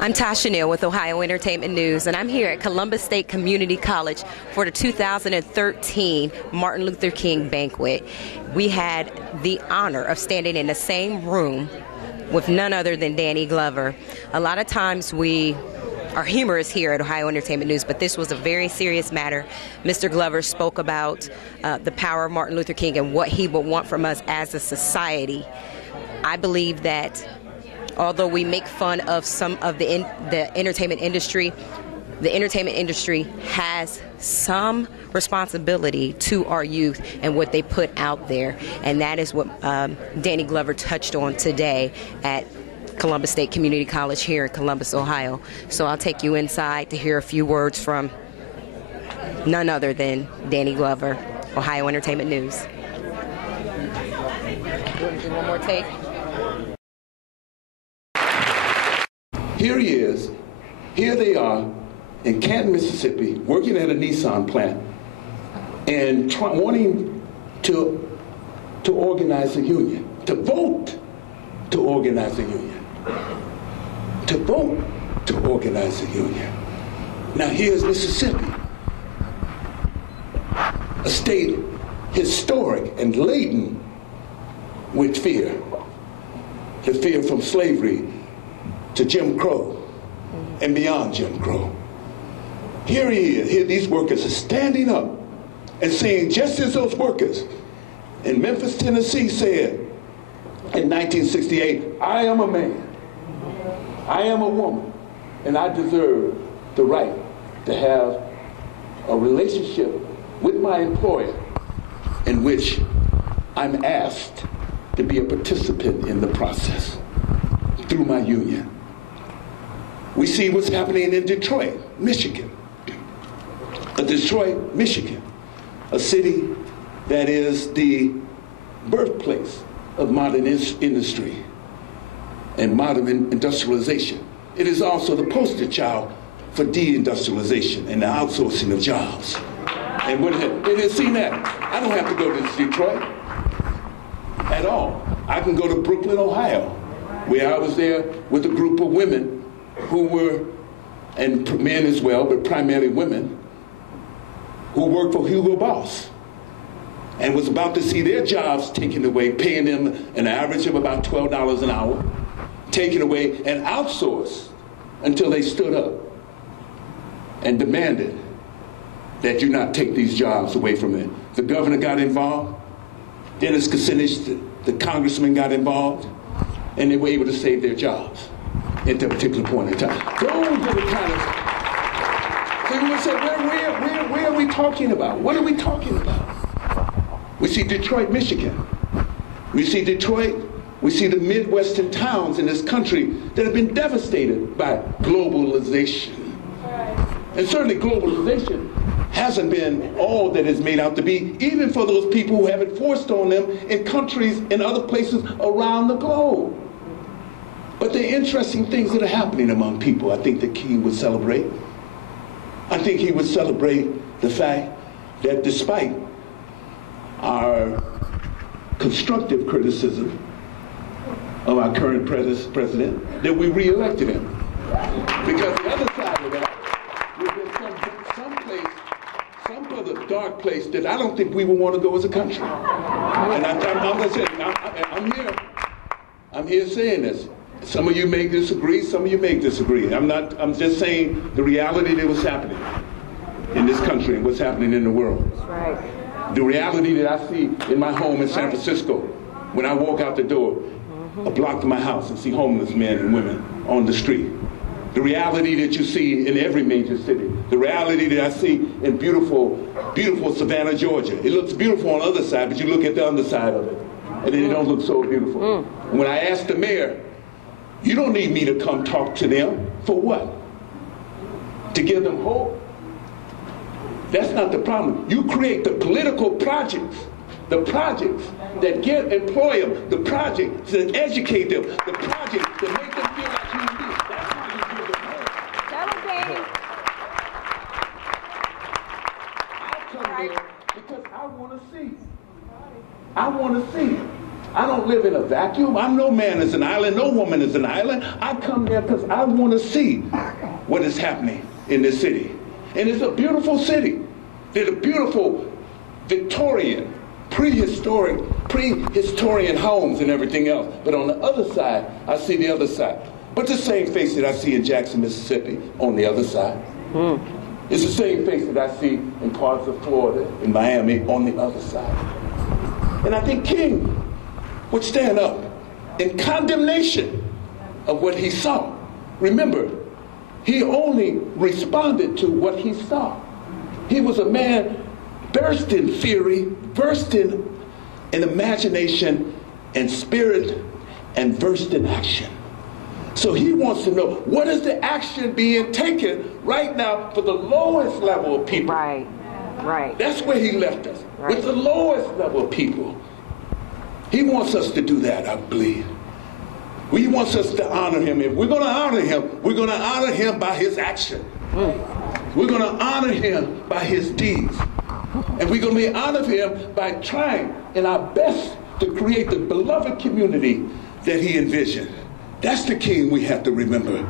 I'm Tasha Neal with Ohio Entertainment News, and I'm here at Columbus State Community College for the 2013 Martin Luther King banquet. We had the honor of standing in the same room with none other than Danny Glover. A lot of times we are humorous here at Ohio Entertainment News, but this was a very serious matter. Mr. Glover spoke about the power of Martin Luther King and what he would want from us as a society. I believe that although we make fun of some of the entertainment industry has some responsibility to our youth and what they put out there, and that is what Danny Glover touched on today at Columbus State Community College here in Columbus, Ohio. So I'll take you inside to hear a few words from none other than Danny Glover, Ohio Entertainment News. One more take. Here he is, here they are in Canton, Mississippi, working at a Nissan plant and wanting to organize a union, to vote to organize a union, to vote to organize a union. Now here's Mississippi, a state historic and laden with fear, the fear from slavery to Jim Crow and beyond Jim Crow. Here he is. Here these workers are standing up and saying, just as those workers in Memphis, Tennessee said in 1968, I am a man, I am a woman, and I deserve the right to have a relationship with my employer in which I'm asked to be a participant in the process through my union. We see what's happening in Detroit, Michigan. Detroit, Michigan, a city that is the birthplace of modern industry and modern industrialization. It is also the poster child for deindustrialization and the outsourcing of jobs. And what it has seen that. I don't have to go to Detroit at all. I can go to Brooklyn, Ohio, where I was there with a group of women who were, and men as well, but primarily women, who worked for Hugo Boss and was about to see their jobs taken away, paying them an average of about $12 an hour, taken away and outsourced until they stood up and demanded that you not take these jobs away from them. The governor got involved, Dennis Kucinich, the congressman got involved, and they were able to save their jobs at that particular point in time. Those are the kind of, so you would say, where are we talking about? What are we talking about? We see Detroit, Michigan. We see Detroit, we see the Midwestern towns in this country that have been devastated by globalization. And certainly globalization hasn't been all that it's made out to be, even for those people who have it forced on them in countries and other places around the globe. But there are interesting things that are happening among people I think that King would celebrate. I think he would celebrate the fact that despite our constructive criticism of our current president, that we re-elected him. Because the other side of that, we've been some other dark place that I don't think we would want to go as a country. And I'm here saying this. Some of you may disagree, some of you may disagree. I'm just saying the reality that was happening in this country and what's happening in the world. That's right. The reality that I see in my home in San Francisco, when I walk out the door, a block from my house, and see homeless men and women on the street. The reality that you see in every major city. The reality that I see in beautiful, beautiful Savannah, Georgia. It looks beautiful on the other side, but you look at the underside of it, and then it don't look so beautiful. And when I asked the mayor, you don't need me to come talk to them. For what? To give them hope? That's not the problem. You create the political projects that employ them, the projects that educate them, the projects that make them feel like human beings. That's how you give them hope. Tell them, Danny. I come here because I want to see. I want to see. I don't live in a vacuum. I'm no man is an island, no woman is an island. I come there because I want to see what is happening in this city. And it's a beautiful city. There's a beautiful Victorian, prehistorian homes and everything else. But on the other side, I see the other side. But the same face that I see in Jackson, Mississippi, on the other side. It's the same face that I see in parts of Florida, in Miami, on the other side. And I think King would stand up in condemnation of what he saw. Remember, he only responded to what he saw. He was a man versed in theory, versed in imagination and spirit, and versed in action. So he wants to know, what is the action being taken right now for the lowest level of people? Right, right. That's where he left us, right. With the lowest level of people. He wants us to do that, I believe. He wants us to honor him. If we're going to honor him, we're going to honor him by his action. We're going to honor him by his deeds. And we're going to honor him by trying in our best to create the beloved community that he envisioned. That's the king we have to remember.